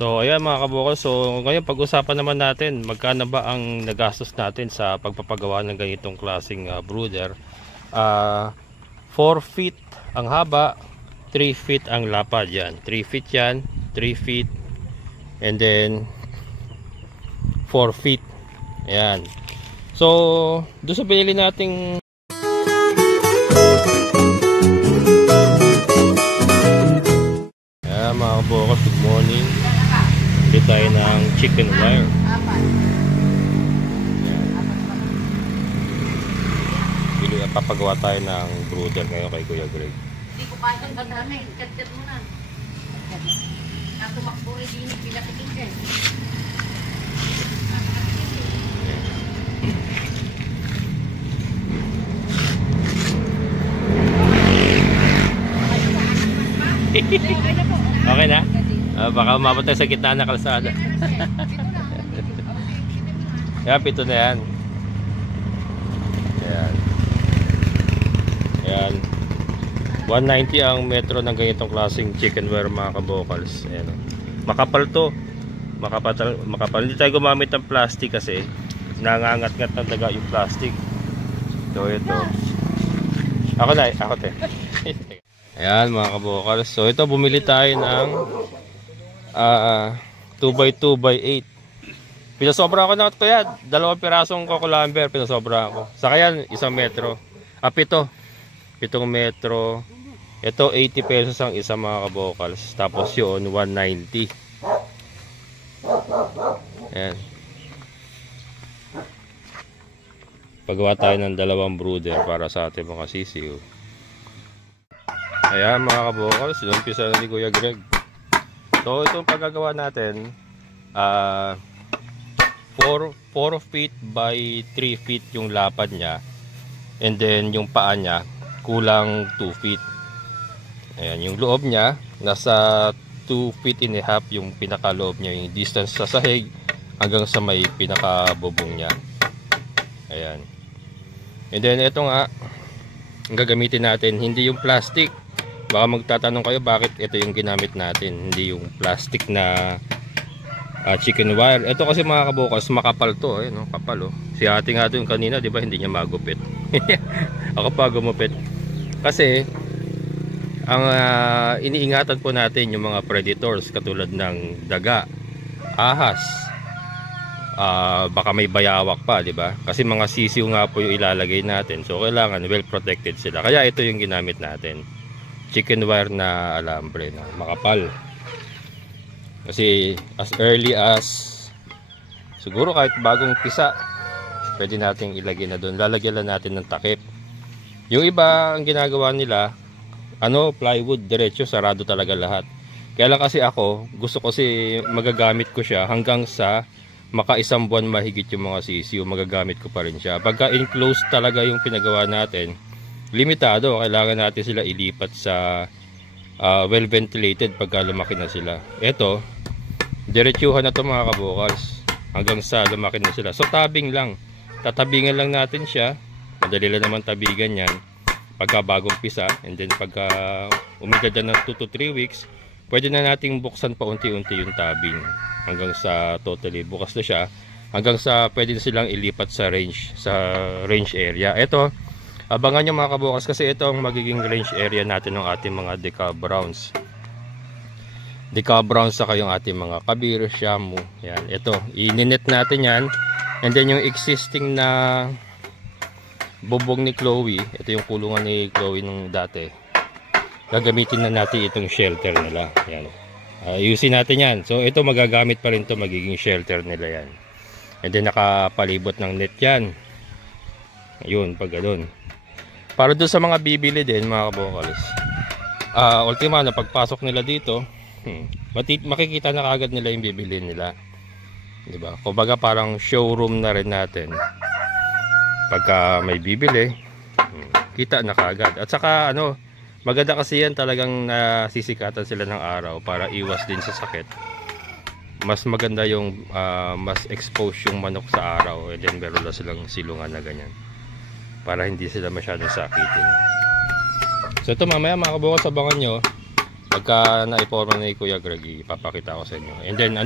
So ayan mga kabukal, so ngayon pag-usapan naman natin magkano ba ang nagastos natin sa pagpapagawa ng ganitong klaseng brooder. 4 feet ang haba, 3 feet ang lapad yan. 3 feet yan, 3 feet, and then 4 feet. Ayan. So doon sa pinili nating mga kabukal, good morning. Bili tayo ng chicken wire. Papagawa tayo ng brooder ngayon kay Kuya Greg. Hindi ko kaya ang namin. Kat mo na. Ako makburi din pinakitin ka. Okay na? Baka umabot tayo sa gitna ng kalsada. Yan, pito na yan. Ayan. Ayan. 190 ang metro ng ganitong klaseng chicken wire mga kabokals. Ayan. Makapal to. Makapal. Hindi tayo gumamit ng plastic kasi nangangat-ngat ng daga yung plastic. So ito. Ako na, ako te. Ayan mga kabokals. So ito, bumili tayo ng 2x2x8. Pinasobra ako na ito yan. 2 pirasong coco lumber. Pinasobra ako. Saka yan, 1 metro. 7 metro. Ito 80 pesos ang isa mga kabokals. Tapos yun 190. Ayan. Pagawa tayo ng 2 brooder para sa ating mga sisiw. Ayan mga kabokals, sinumpisa na ni Kuya Greg. So itong paggagawa natin, 4 feet by 3 feet yung lapad niya. And then yung paa niya kulang 2 feet. Ayan, yung loob niya nasa 2 feet and a half yung pinakaloob niya, yung distance sa sahig hanggang sa may pinakabubong niya. Ayan. And then ito nga ang gagamitin natin, hindi yung plastic. Baka magtatanong kayo bakit ito yung ginamit natin, hindi yung plastic na chicken wire. Ito kasi mga kabukals, makapal to, no? Kapal oh. Si ate nga doon kanina, 'di ba, hindi niya magupit. Ako pa gumupit. Kasi ang iniingatan po natin yung mga predators katulad ng daga, ahas. Baka may bayawak pa, 'di ba? Kasi mga sisiw nga po yung ilalagay natin. So kailangan well protected sila. Kaya ito yung ginamit natin. Chicken wire na alambre na makapal. Kasi as early as siguro kahit bagong pisa, pwede nating ilagay na doon. Lalagyan lang natin ng takip. Yung iba ang ginagawa nila, plywood, diretso, sarado talaga lahat. Kaya lang kasi ako, gusto ko kasi magagamit ko siya hanggang sa maka-1 buwan mahigit yung mga sisiw, magagamit ko pa rin siya. Pagka enclosed talaga yung pinagawa natin, limitado, kailangan natin sila ilipat sa well ventilated pagka lumaki na sila. Ito, diretsuhan na to mga kabukals hanggang sa lumaki na sila. So tabing lang, tatabingan lang natin siya. Madali lang naman tabigan yan pagka bagong pisa. And then pagka umigad na ng 2 to 3 weeks, pwede na nating buksan pa unti-unti yung tabing hanggang sa totally bukas na siya, hanggang sa pwede na silang ilipat sa range area. Ito, abangan nyo mga kabukas kasi ito ang magiging range area natin ng ating mga deca browns. Deca browns saka yung ating mga kabir, shamu. Yan, ito, ininet natin yan. And then yung existing na bubog ni Chloe, ito yung kulungan ni Chloe nung dati. Gagamitin na natin itong shelter nila. Yan. Ayusin natin yan. So ito magagamit pa rin to, magiging shelter nila yan. And then nakapalibot ng net yan. Ayun, pag ganun. Para doon sa mga bibili din mga kabokals, ultima na pagpasok nila dito, makikita na kagad nila yung bibili nila, diba? Kumbaga parang showroom na rin natin. Pagka may bibili, kita na kagad. At saka maganda kasi yan, talagang nasisikatan sila ng araw para iwas din sa sakit. Mas maganda yung mas expose yung manok sa araw, and then meron na silang silungan na ganyan para hindi sila masyadong sakitin. So ito mamaya mga kabukas, abangan nyo Pagka naiporma ni Kuya Greg, ipapakita ko sa inyo. And then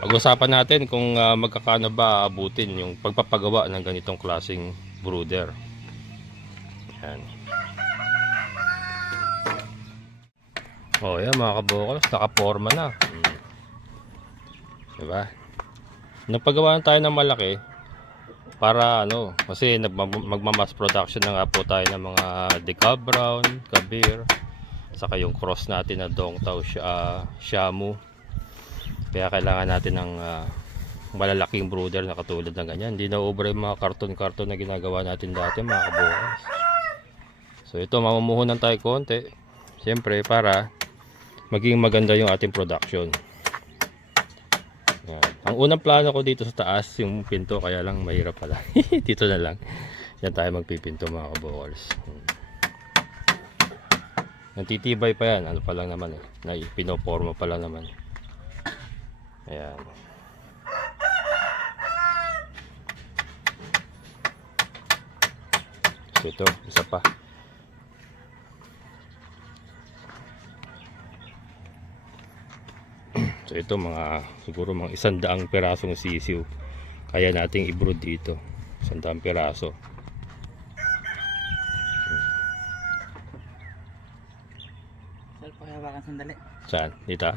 pag-usapan natin kung magkakano ba aabutin yung pagpapagawa ng ganitong klaseng brooder. Yan. Oh, yan mga kabokals, nakaporma na. Diba? Nagpagawa tayo ng malaki para kasi magmamass production na nga po tayo ng mga Decal Brown, Kabir, saka yung cross natin na Dongtao Shamu. Kaya kailangan natin ng malalaking brooder na katulad ng ganyan. Hindi na ubra yung mga karton-karton na ginagawa natin dati mga kabokals. So ito, mamumuhunan tayo konti. Siyempre para maging maganda yung ating production. Yan. Ang unang plano ko dito sa taas yung pinto, kaya lang mahirap pala. Dito na lang. Yan tayo magpipinto mga kabokals. Nantitibay pa yan. Ano pa lang naman na pinoporma pa lang naman. Ayan. So ito, isa pa. So ito siguro mga 100 pirasong sisiw. Kaya nating i-brood dito. 100 piraso. Sir, pakihawakan sandali. Saan? Dito?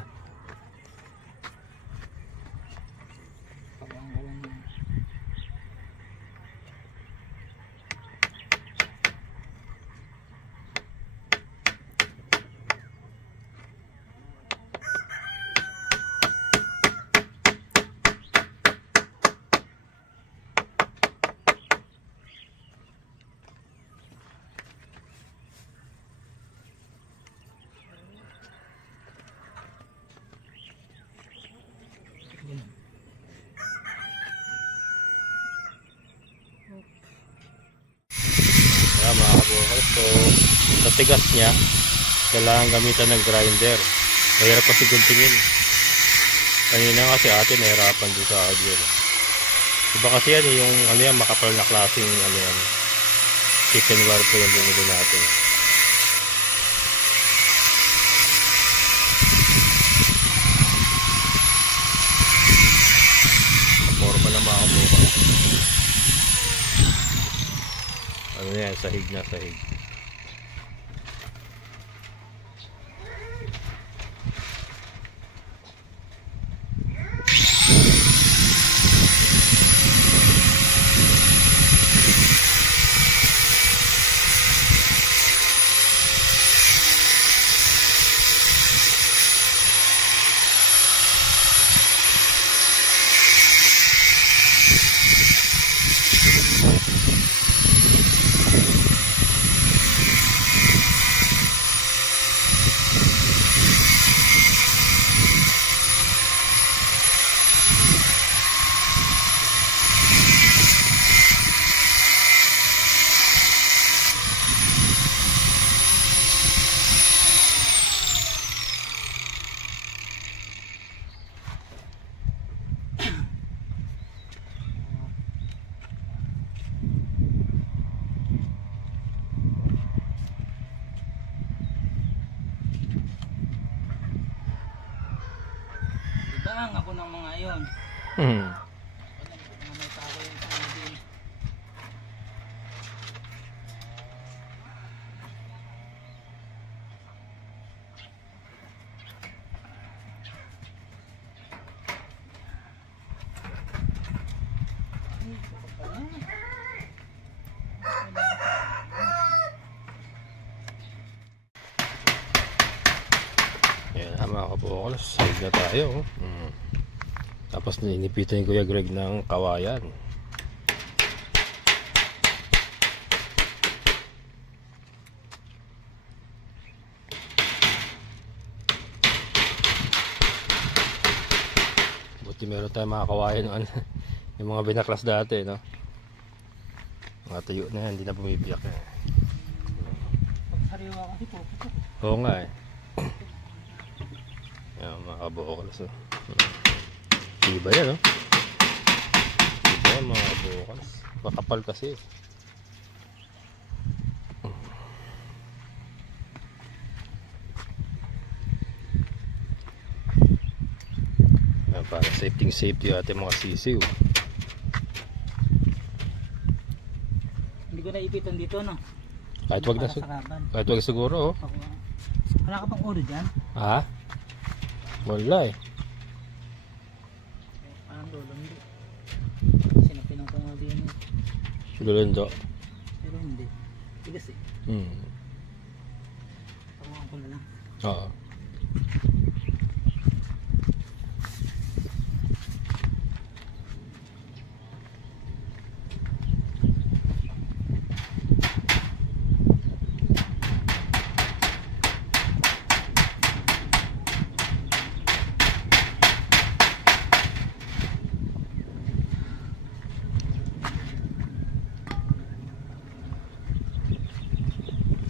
Mga kabokals, so sa tigas niya kailangan gamitan ng grinder. Mahirap kasi guntingin. Kanina kasi ate nahirapan doon sa audio. Iba kasi yan yung makapal na klaseng chicken wire po yung binili natin. Forma na mga kabokals. Yan, sahig na sahig. Ibang ako ng mga yon. May tao yung pangin. Yan mga kabokals, sahig na tayo. Tapos ninipitan yung Kuya Greg ng kawayan. Buti meron tayong mga kawayan yung mga binaklas dati, no? Mga tuyo na yan, hindi na bumibiyak yan. Pag sariwa kasi puputok. Oo nga eh. Yan mga kabokals. Iba yan, no? Iba yan mga kabokals. Makapal kasi. para safety yung ating mga sisiw. Hindi ko naipitan dito, no? Kahit wag na Para sa kaban. kahit wag siguro, oh. Ako, wala ka pang ulo dyan? Ha? Wala eh. Parang lulundo. Sinapinang ko nga din. Lulundo. Pero hindi. Tigas eh. Tawakan ko na lang. Oo.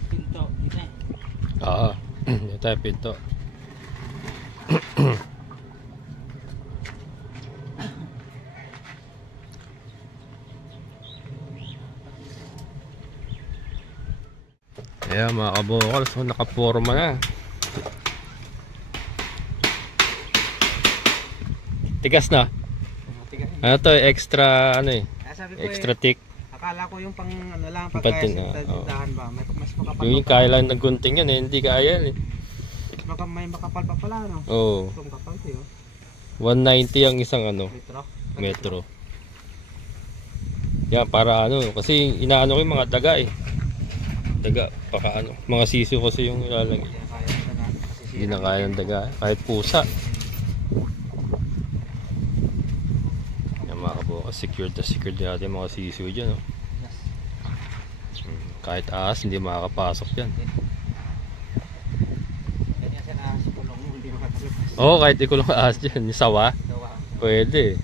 Pinto. Dito eh. Oo. Ito tayo pinto. Ayan mga kabokal, so nakaporma na. Tigas na. Ano to, extra ano eh, Sabi ko extra thick. akala ko yung pang ano lang Patin, pagkaya oo. dahan ba, mas makapal Yung kaya lang ng gunting yan eh, hindi kaya yan eh. may makapal pa pala no. Oo. Itong kapal to yun. 190 ang isang ano, Metro. metro. Yan para ano, kasi inaano ko yung mga daga eh. Daga, baka ano, mga sisiw kasi yung ilalagay. Hindi na kaya ng daga kasi Hindi na kaya ng daga, kahit pusa. Yan mga kabukas, secured natin mga sisiw dyan. Oh. Kahit ahas, hindi makakapasok yan. Ganyan siya na sa kulong hindi makatalabas. Oo, kahit ikulong ahas dyan, yung sawa, Dawa. pwede.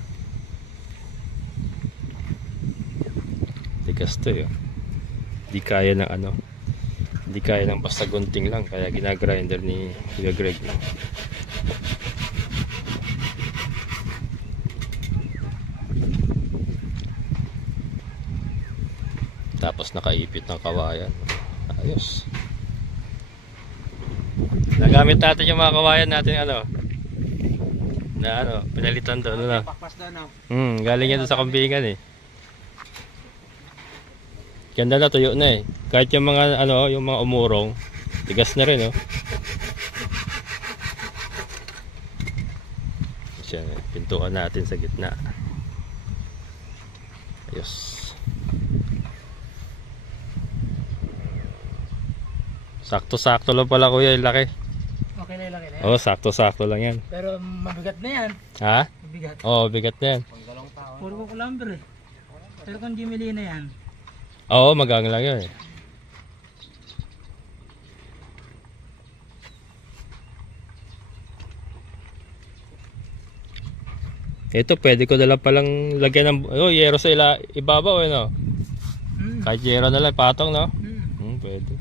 Tigas to yun. Hindi kaya ng ano, hindi kaya ng basta gunting lang, kaya ginagrinder ni Kuya Greg. Tapos nakaipit ng kawayan. Ayos. Nagamit natin yung mga kawayan natin ano. Na ano, pinalitan doon ano. Pakpas doon no. Galing yan doon sa kambingan eh. Ganda na, tuyo na eh. Kahit yung mga ano, yung mga umurong, tigas na rin oh. Siya, pintuan natin sa gitna. Ayos. Sakto-sakto lang pala kuya, yung laki. Okay na ilaki na yan. Oh, sakto-sakto lang yan. Pero mabigat na yan. Ha? Mabigat. Oh, bigat na yan. Panggalong tao. Puro ko kulamber eh. Pero kung Jimmy na yan. Oo, magang lang yun eh. Ito, pwede ko na lang palang lagyan ng yero sa ibabaw eh, no? Kahit yero na lang, patong, no? Pwede.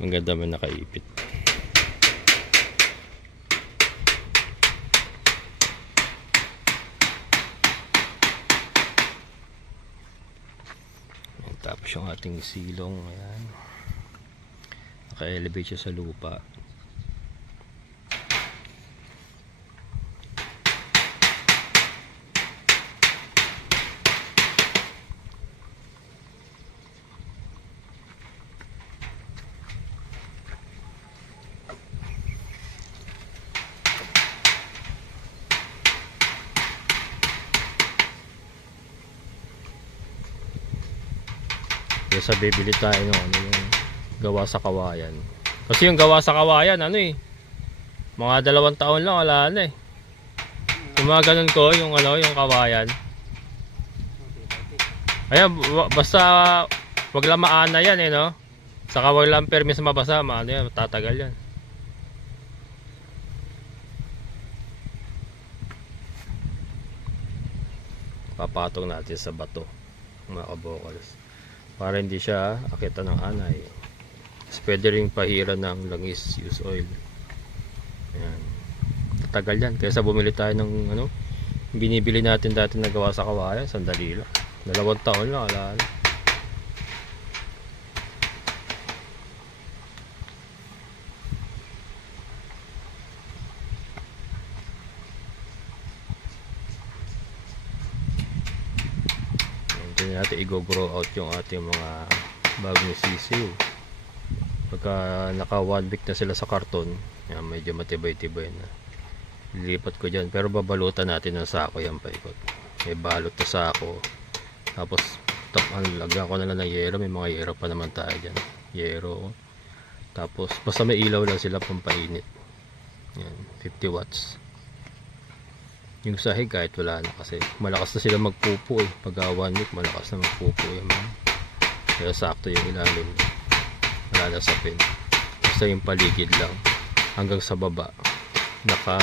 Ang ganda man nakaipit. Tapos yung ating silong, ayan, naka-elevate siya sa lupa. Kaya sa bibili tayo ng ano, yung gawa sa kawayan. Kasi yung gawa sa kawayan, ano eh, mga 2 taon lang, wala na eh. Yung mga ganun ko, yung ano, yung kawayan. Ayan, basta wag lang maana yan eh, no? Saka wag lang permis mabasa, maano yan, tatagal yan. Papatong natin sa bato, mga kabokals, para hindi siya akita ng anay. Tapos pwede rin pahiran ng langis, use oil. Ayan. matagal yan. Kaysa bumili tayo ng ano, binibili natin dati na gawa sa kawayan, sandali lang. 2 taon lang, ala na. Hindi natin i-grow out yung ating mga bagong sisiw. Pagka naka 1 week na sila sa karton, yan, medyo matibay-tibay na. Lilipat ko dyan, pero babalutan natin ng sako yan paikot. May balot na sako. Tapos lagyan ko na lang ng yero. May mga yero pa naman tayo dyan, yero. Tapos basta may ilaw lang sila pampainit. Yan, 50 watts. Yung sahig kahit wala na, kasi malakas na sila magpupo eh. Pag 1 week malakas na magpupo yan. Kaya sakto yung ilalim, wala na sa pin. Basta yung paligid lang hanggang sa baba naka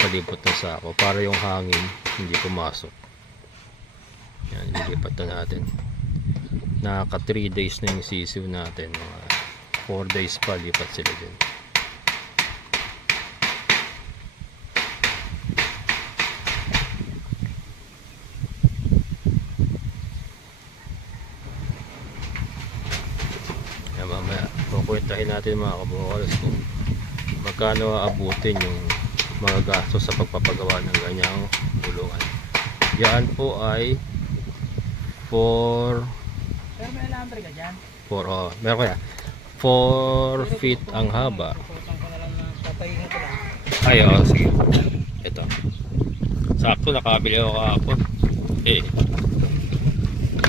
palibot na sako para yung hangin hindi pumasok. Yan, nilipat na natin. Naka 3 days na yung sisiw natin, mga 4 days pa lipat sila dyan. Yan, mamaya kukwentahin natin mga kabukalas kung magkano aabutin yung mga gastos sa pagpapagawa ng ganyang gulungan. Yan po ay 4 Pero may alambre ka dyan. meron kaya 4 feet ang haba. Puputang ko na lang na papahinga ko lang. Ay, oo, sige. Ito. Sakto, nakabili ako kahapon.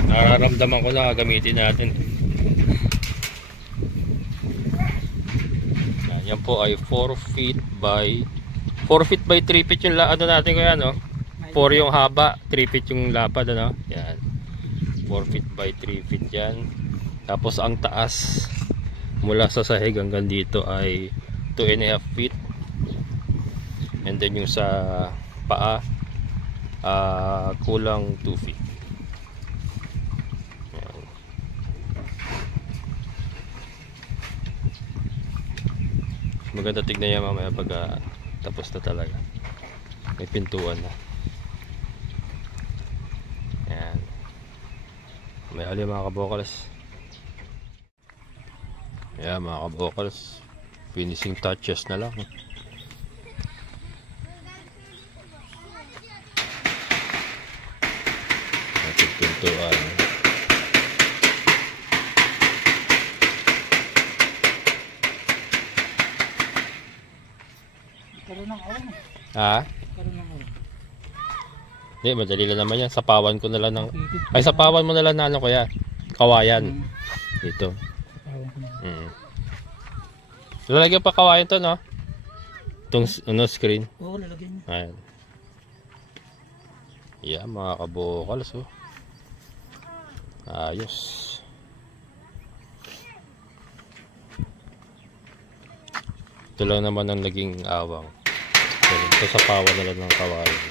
Nararamdaman ko na gagamitin natin. Yan po ay 4 feet by 3 feet yung ano natin ko yan, no? 4 yung haba, 3 feet yung lapad, ano? Yan. 4 feet by 3 feet yan. Tapos ang taas mula sa sahig hanggang dito ay 2.5 feet. And then yung sa paa kulang 2 feet. Yan. Maganda tignan yan mamaya pag tapos na talaga. May pintuan na. Yan. May ali mga kabokals. Yan mga kabokals. Finishing touches na lang. Natin pintuan. Karoon ng awan. Ha? Karoon ng awan. Hindi, madali lang naman yan. Sapawan ko na lang ng... Ay, sapawan mo na lang na ano kaya? Kawayan. Dito. Awan ko na. Lalagyan pa kawayan to, no? Itong ano, screen. Oo, lalagyan niya. Ayan. Yeah, mga kabokals, oh. Ayos. Ito lang naman ang naging awang. Ito sa pawa na lang ng kawayan.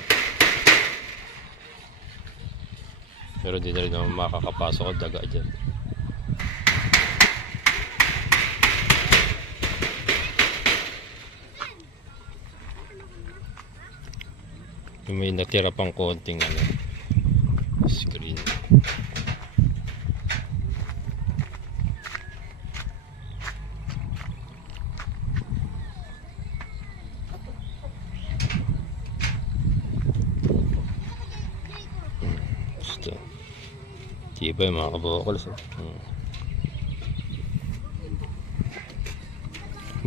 Pero di na rin naman makakapasok ang daga dyan. Yung may natira pang konting ano, screen. Gusto. Tibay mga kabokals.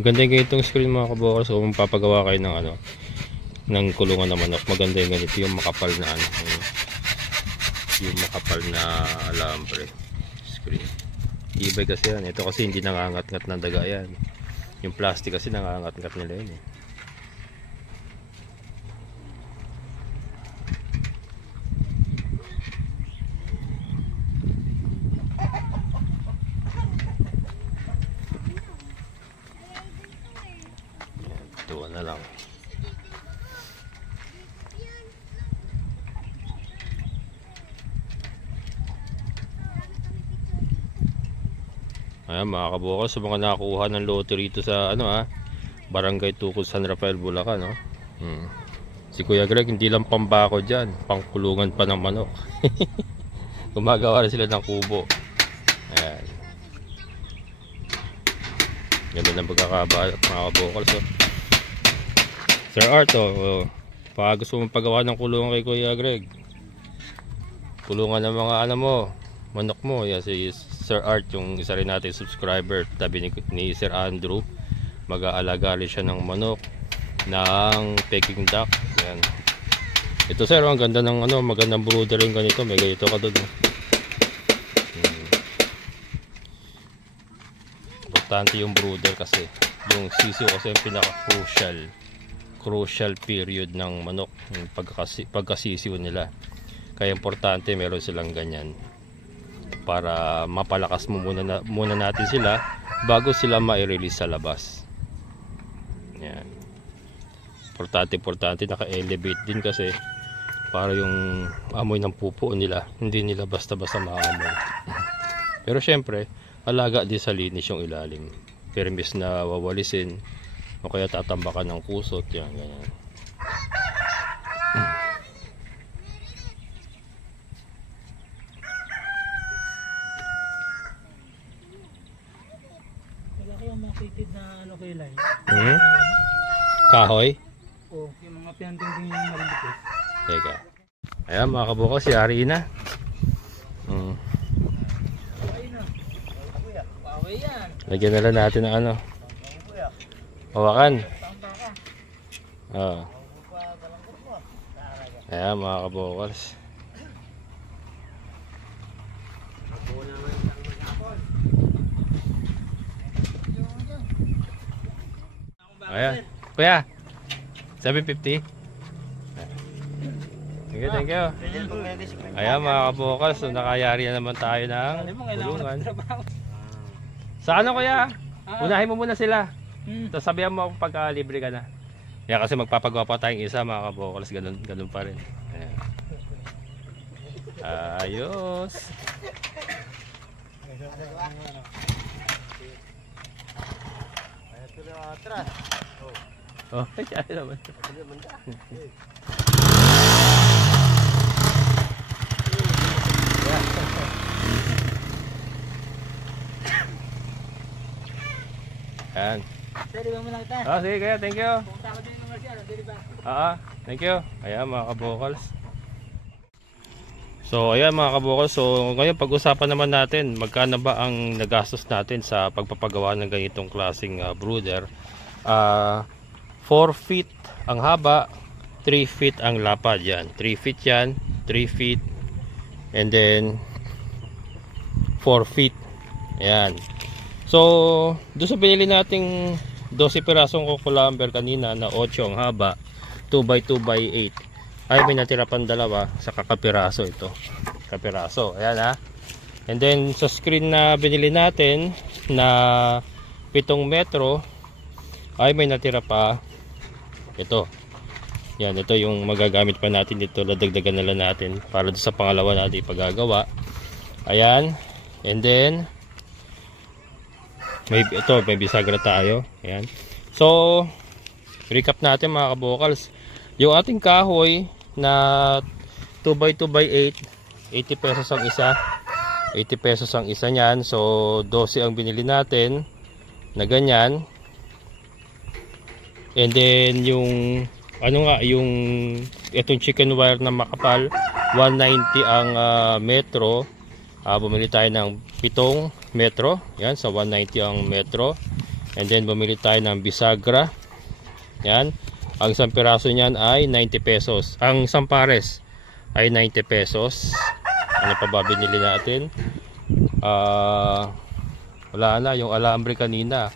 Ganda yung ganitong screen mga kabokals. So kung papagawa kayo ng ano, ng kulungan ng manok, maganda yung ganito, yung makapal na ano, yung makapal na alambre screen. Tibay kasi yan. Ito kasi hindi nangangat-ngat ng daga yan. Yung plastic kasi nangangat-ngat nila yun eh. Tuwa na lang. Ayan mga kabukals, sa mga nakakuha ng lottery rito sa ano Barangay Tukod, San Rafael, Bulacan, no? Si Kuya Greg, hindi lang pambako dyan, pangkulungan pa ng manok. Gumagawa rin sila ng kubo. Ayan. Ganda ng pagkakabukal. So, Sir Art, pag gusto mong pagawa ng kulungan kay Kuya Greg, kulungan ng mga manok mo. Yan, si Sir Art, yung isa rin natin subscriber, tabi ni Sir Andrew. Mag-aalaga rin siya ng manok, ng Peking duck. Yan. Ito sir, ang ganda ng magandang brooder rin ganito. May ganito ka doon. Importante yung brooder kasi yung sisiw kasi yung pinaka-crucial period ng manok, yung pagkasisiw nila. Kaya importante meron silang ganyan para mapalakas muna natin sila bago sila ma-release sa labas. Yan. Importante naka-elevate din kasi para yung amoy ng pupo nila hindi nila basta-basta maamoy. Pero syempre alaga din sa linis yung ilalim, permis na wawalisin o kaya tatambakan ng kusot. Yan, ganyan. Wala kayang mga fitted na kayo lang? Kahoy? Oo, yung mga pinanting-ting yung marimikit. Teka. Ayan mga kabukas, si Ari na. Lagyan na lang natin ng hawakan. Ayan mga kabukals. Ayan. Kuya, 750. Thank you. Ayan mga kabukals, so nakayari na naman tayo ng kulungan. Sa ano kuya? Unahin mo muna sila. Tapos sabihan mo kung pagka libre ka na. Yan kasi magpapagawa pa tayong isa mga kabukals, ganun pa rin. Ayan. Ayos. Oh, kaya naman. Yan. Pwede ba mo lang kita? Sige kaya, thank you. Pumunta ako din ng Marcial, hindi ba? Thank you. Ayan mga kabukals. So ayan mga kabukals, so ngayon pag-usapan naman natin magkano ba ang nagastos natin sa pagpapagawa ng ganitong klaseng brooder. 4 feet ang haba, 3 feet ang lapad. Yan, 3 feet yan, 3 feet, and then 4 feet. Ayan. So doon sa binili nating 12 pirasong kukulamber kanina na 8 ang haba, 2x2x8, ay may natira pang dalawa sa kakapiraso ito. Kapiraso. Ayan ha. And then sa screen na binili natin na 7 metro ay may natira pa ito. Yan, ito yung magagamit pa natin dito. Dadagdagan na lang natin para sa pangalawa natin ipagagawa. Ayan. And then may bisagra tayo. Ayan. So recap natin mga kabukals. Yung ating kahoy na 2x2x8, 80 pesos ang isa. 80 pesos ang isa niyan. So 12 ang binili natin na ganyan. And then yung yung itong chicken wire na makapal, 190 ang metro. Bumili tayo ng 7 metro. Yan, sa 190 ang metro. And then bumili tayo ng bisagra. Yan. Ang isang piraso niyan ay 90 pesos. Ang isang pares ay 90 pesos. Ano pa ba binili natin? Wala na, yung alambre kanina.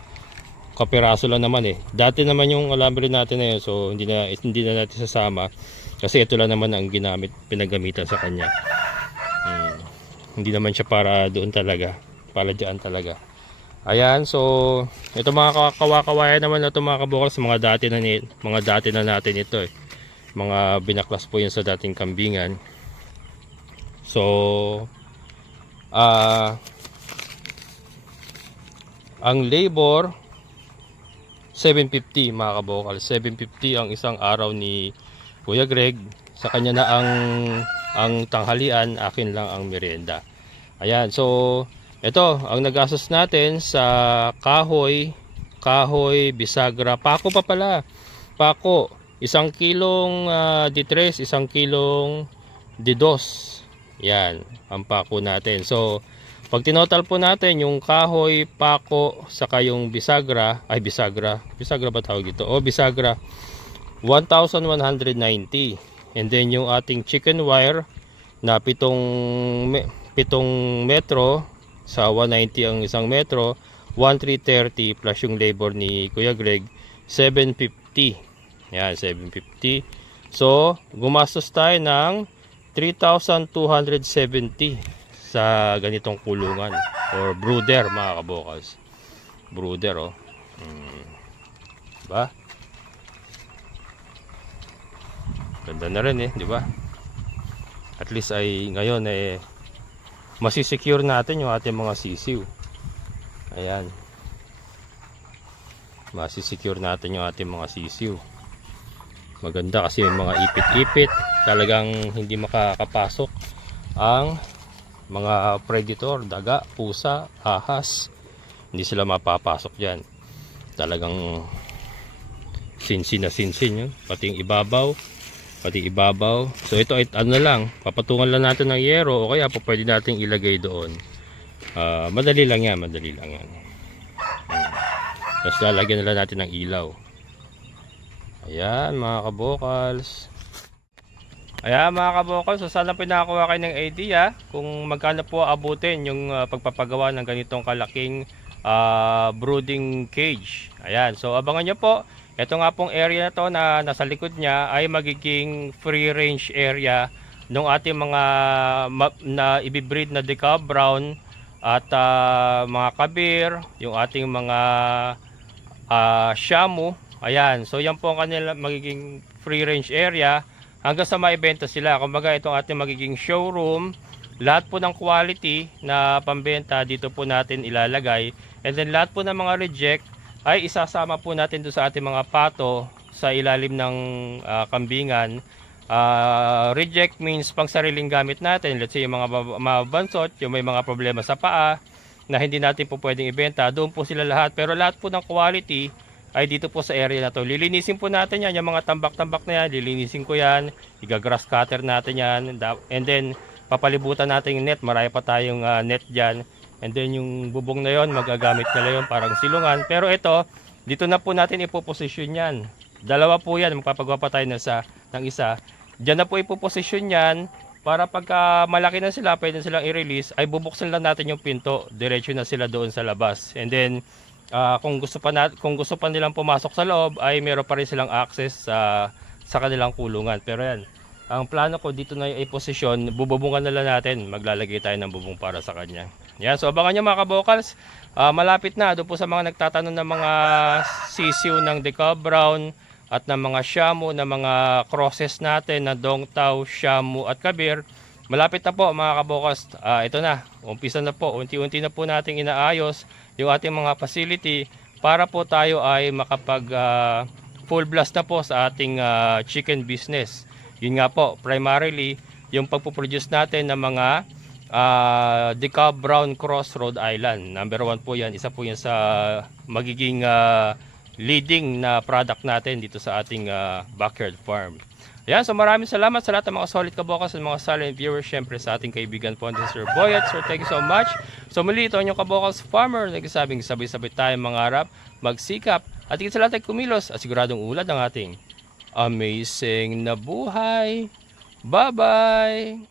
Kapiraso lang naman eh. Dati naman yung alambre natin na yun, so hindi na natin sasama kasi ito lang naman ang pinagamitan sa kanya. Hindi naman siya para doon talaga, para diyan talaga. Ayan, so ito mga kawakawayan naman na ito mga kabukals, mga dati na natin ito eh. Mga binaklas po yun sa dating kambingan. So ang labor 750 mga kabokal. 750 ang isang araw ni Kuya Greg. Sa kanya na ang tanghalian, akin lang ang merienda. Ayan, so ito ang nagastos natin sa kahoy, bisagra, pako pa pala. Pako, 1 kilong D3, 1 kilong D2. Yan, ang pako natin. So, pag tinotal po natin yung kahoy, pako, saka yung bisagra, bisagra ba tawag ito? Bisagra, 1,190. And then yung ating chicken wire na 7 metro sa 190 ang 1 metro, 1,330 plus yung labor ni Kuya Greg, 750. Yan, 750. So, gumastos tayo ng 3,270 sa ganitong kulungan or brooder mga kabokals. Brooder, diba? Ganda na rin di ba? At least ay ngayon masisecure natin yung ating mga sisiw. Ayan. Masisecure natin yung ating mga sisiw. Maganda kasi yung mga ipit-ipit, talagang hindi makakapasok ang mga predator, daga, pusa, ahas. Hindi sila mapapasok diyan. Talagang sinsin na sinsin yun, pati ibabaw. So ito ay lang, papatungan lang natin ng yero o kaya po pwede nating ilagay doon. Madali lang yan. Tapos lalagyan na lang natin ng ilaw. Ayan mga kabokals. So sana pinakakuha kayo ng idea kung magkano po abutin yung pagpapagawa ng ganitong kalaking brooding cage. Ayan, so abangan nyo po. Ito nga pong area na to na nasa likod niya ay magiging free range area ng ating mga na ibibreed na decal brown at mga kabir, yung ating mga shamu. Ayan, so yan po ang kanila magiging free range area hanggang sa maibenta sila. Kumbaga itong ating magiging showroom, lahat po ng quality na pambenta dito po natin ilalagay, and then lahat po ng mga reject ay isasama po natin doon sa ating mga pato sa ilalim ng kambingan. Reject means pang sariling gamit natin. Let's say yung mga mabansot, yung may mga problema sa paa na hindi natin po pwedeng ibenta, doon po sila lahat. Pero lahat po ng quality ay dito po sa area na to. Lilinisin po natin yan, yung mga tambak-tambak na yan, lilinisin ko yan, igagrass cutter natin yan, and then papalibutan natin yung net. Marami pa tayong net dyan. And then yung bubong na yon magagamit nila yon parang silungan. Pero ito, dito na po natin ipoposisyon yan. Dalawa po yan, magpapagawa pa tayo ng isa. Diyan na po ipoposisyon yan para pagka malaki na sila, pwede silang i-release, ay bubuksan lang natin yung pinto. Diretso na sila doon sa labas. And then, kung gusto pa nilang pumasok sa loob, ay meron pa rin silang access sa kanilang kulungan. Pero yan, ang plano ko dito na yung i-posisyon, bububungan na lang natin. Maglalagay tayo ng bubong para sa kanya. Yan, so abangan nyo mga kabokals. Malapit na doon po sa mga nagtatanong ng mga sisiw ng decal brown at ng mga shamu, ng mga crosses natin na dongtao, shamu at kabir. Malapit na po mga kabokals. Ito na, umpisa na po, unti-unti na po nating inaayos yung ating mga facility para po tayo ay makapag full blast na po sa ating chicken business. Yun nga po, primarily yung pagpuproduce natin ng mga decal brown cross Rhode Island. Number 1 po yan, isa po yan sa magiging leading na product natin dito sa ating backyard farm. Ayan, so maraming salamat sa lahat ng mga solid kabokas at mga silent viewers, syempre sa ating kaibigan po, Sir Boyet. Sir, thank you so much. So muli ito ang inyong kabokas farmer, nagsasabing sabay-sabay tayong mangarap, magsikap, at higit sa lahat ay kumilos at siguradong ulad ng ating amazing na buhay. Bye-bye!